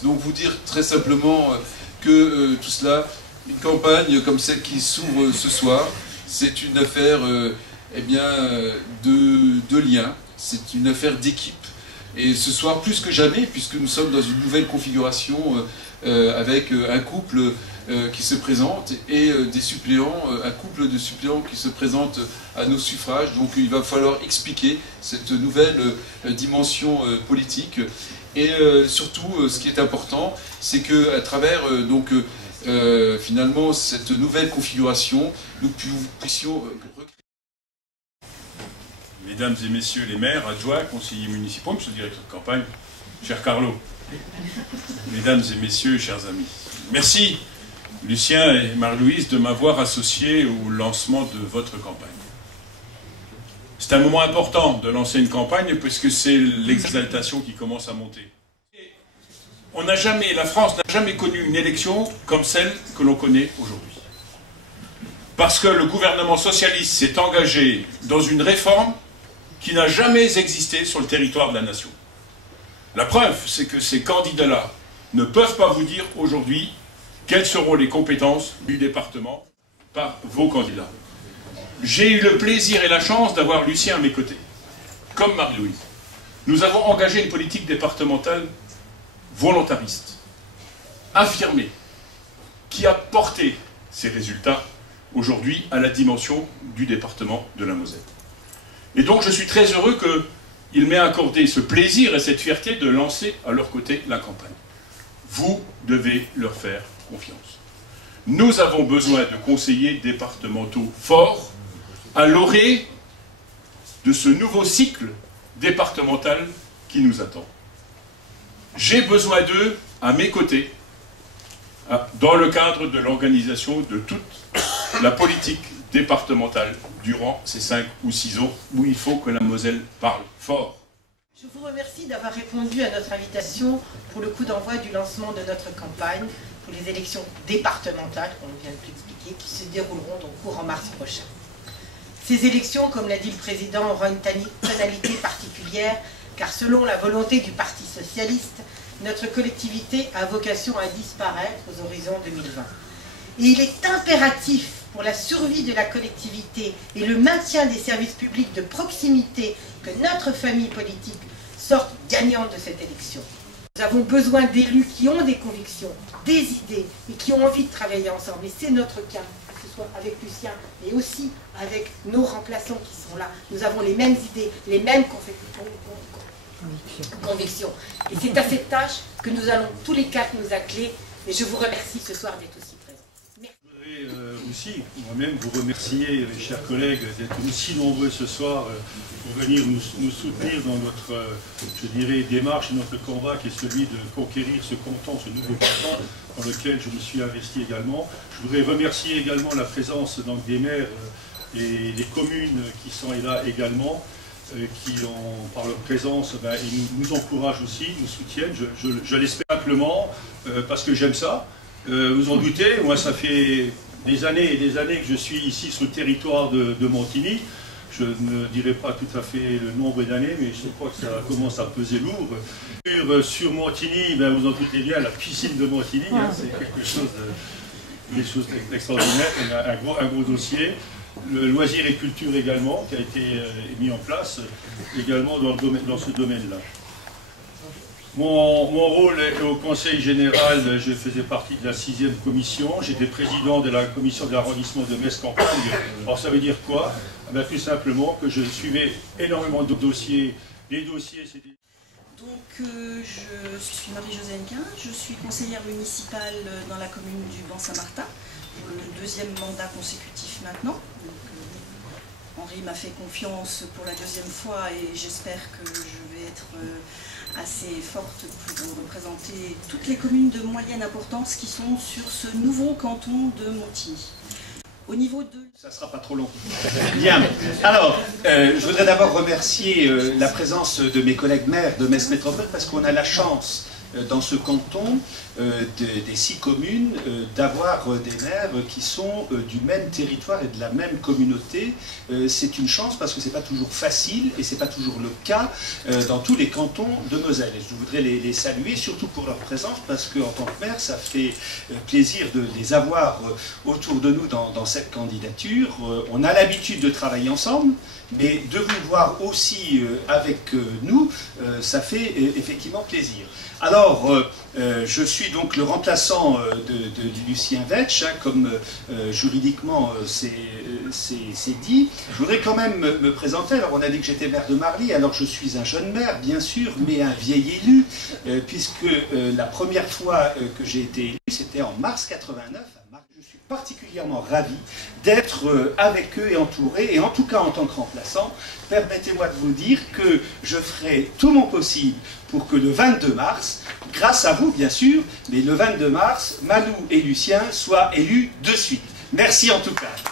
Donc vous dire très simplement que tout cela, une campagne comme celle qui s'ouvre ce soir, c'est une affaire de liens, c'est une affaire d'équipe. Et ce soir, plus que jamais, puisque nous sommes dans une nouvelle configuration avec un couple qui se présente et des suppléants, un couple de suppléants qui se présentent à nos suffrages. Donc il va falloir expliquer cette nouvelle dimension politique. Et surtout, ce qui est important, c'est qu'à travers finalement cette nouvelle configuration, nous puissions Mesdames et messieurs les maires, adjoints, conseillers municipaux, monsieur le directeur de campagne, cher Carlo, mesdames et messieurs, chers amis, merci Lucien et Marie-Louise de m'avoir associé au lancement de votre campagne. C'est un moment important de lancer une campagne puisque c'est l'exaltation qui commence à monter. La France n'a jamais connu une élection comme celle que l'on connaît aujourd'hui. Parce que le gouvernement socialiste s'est engagé dans une réforme qui n'a jamais existé sur le territoire de la nation. La preuve, c'est que ces candidats-là ne peuvent pas vous dire aujourd'hui quelles seront les compétences du département par vos candidats. J'ai eu le plaisir et la chance d'avoir Lucien à mes côtés, comme Marie-Louise. Nous avons engagé une politique départementale volontariste, affirmée, qui a porté ses résultats aujourd'hui à la dimension du département de la Moselle. Et donc je suis très heureux qu'ils m'aient accordé ce plaisir et cette fierté de lancer à leur côté la campagne. Vous devez leur faire confiance. Nous avons besoin de conseillers départementaux forts à l'orée de ce nouveau cycle départemental qui nous attend. J'ai besoin d'eux à mes côtés dans le cadre de l'organisation de toute la politique départementale durant ces 5 ou 6 ans où il faut que la Moselle parle fort. Je vous remercie d'avoir répondu à notre invitation pour le coup d'envoi du lancement de notre campagne pour les élections départementales, qu'on vient de l'expliquer, qui se dérouleront donc courant mars prochain. Ces élections, comme l'a dit le Président, auront une tonalité particulière, car selon la volonté du Parti socialiste, notre collectivité a vocation à disparaître aux horizons 2020. Et il est impératif pour la survie de la collectivité et le maintien des services publics de proximité que notre famille politique sorte gagnante de cette élection. Nous avons besoin d'élus qui ont des convictions, des idées et qui ont envie de travailler ensemble. Et c'est notre cas, que ce soit avec Lucien et aussi avec nos remplaçants qui sont là. Nous avons les mêmes idées, les mêmes convictions. Et c'est à cette tâche que nous allons tous les 4 nous atteler. Et je vous remercie ce soir d'être aussi présents. Je voudrais aussi, moi-même, vous remercier, mes chers collègues, d'être aussi nombreux ce soir pour venir nous soutenir dans notre, je dirais, démarche et notre combat qui est celui de conquérir ce canton, ce nouveau canton dans lequel je me suis investi également. Je voudrais remercier également la présence donc, des maires et des communes qui sont là également, qui, par leur présence, ils nous encouragent aussi, nous soutiennent. Je l'espère simplement parce que j'aime ça. Vous en doutez, moi ça fait des années et des années que je suis ici sur le territoire de Montigny. Je ne dirai pas tout à fait le nombre d'années, mais je crois que ça commence à peser lourd. Sur Montigny, vous en doutez bien, la piscine de Montigny, c'est quelque chose d'extraordinaire. On a un gros dossier. Le loisir et culture également, qui a été mis en place également dans ce domaine-là. Mon rôle au Conseil général, je faisais partie de la 6e commission, j'étais président de la commission de l'arrondissement de Metz-Campagne. Alors ça veut dire quoi? Tout simplement que je suivais énormément de dossiers. Les dossiers, c'était... Donc je suis Marie-Josée Hennequin, je suis conseillère municipale dans la commune du Ban-Saint-Martin, pour le 2e mandat consécutif maintenant. Henri m'a fait confiance pour la 2e fois et j'espère que je vais être assez forte pour représenter toutes les communes de moyenne importance qui sont sur ce nouveau canton de Montigny. Au niveau de... Ça ne sera pas trop long. Bien. Alors, je voudrais d'abord remercier la présence de mes collègues maires de Metz Métropole parce qu'on a la chance dans ce canton des 6 communes d'avoir des maires qui sont du même territoire et de la même communauté. C'est une chance parce que c'est pas toujours facile et c'est pas toujours le cas dans tous les cantons de Moselle. Et je voudrais les saluer, surtout pour leur présence, parce qu'en tant que maire, ça fait plaisir de les avoir autour de nous dans cette candidature. On a l'habitude de travailler ensemble, mais de vous voir aussi avec nous, ça fait effectivement plaisir. Alors, je suis donc le remplaçant de Lucien Vetch, hein, comme juridiquement c'est dit. Je voudrais quand même me présenter. Alors, on a dit que j'étais maire de Marly, alors je suis un jeune maire, bien sûr, mais un vieil élu, puisque la première fois que j'ai été élu, c'était en mars 89. Je suis particulièrement ravi d'être avec eux et entouré, et en tout cas en tant que remplaçant, permettez-moi de vous dire que je ferai tout mon possible pour que le 22 mars, grâce à vous bien sûr, mais le 22 mars, Malou et Lucien soient élus de suite. Merci en tout cas.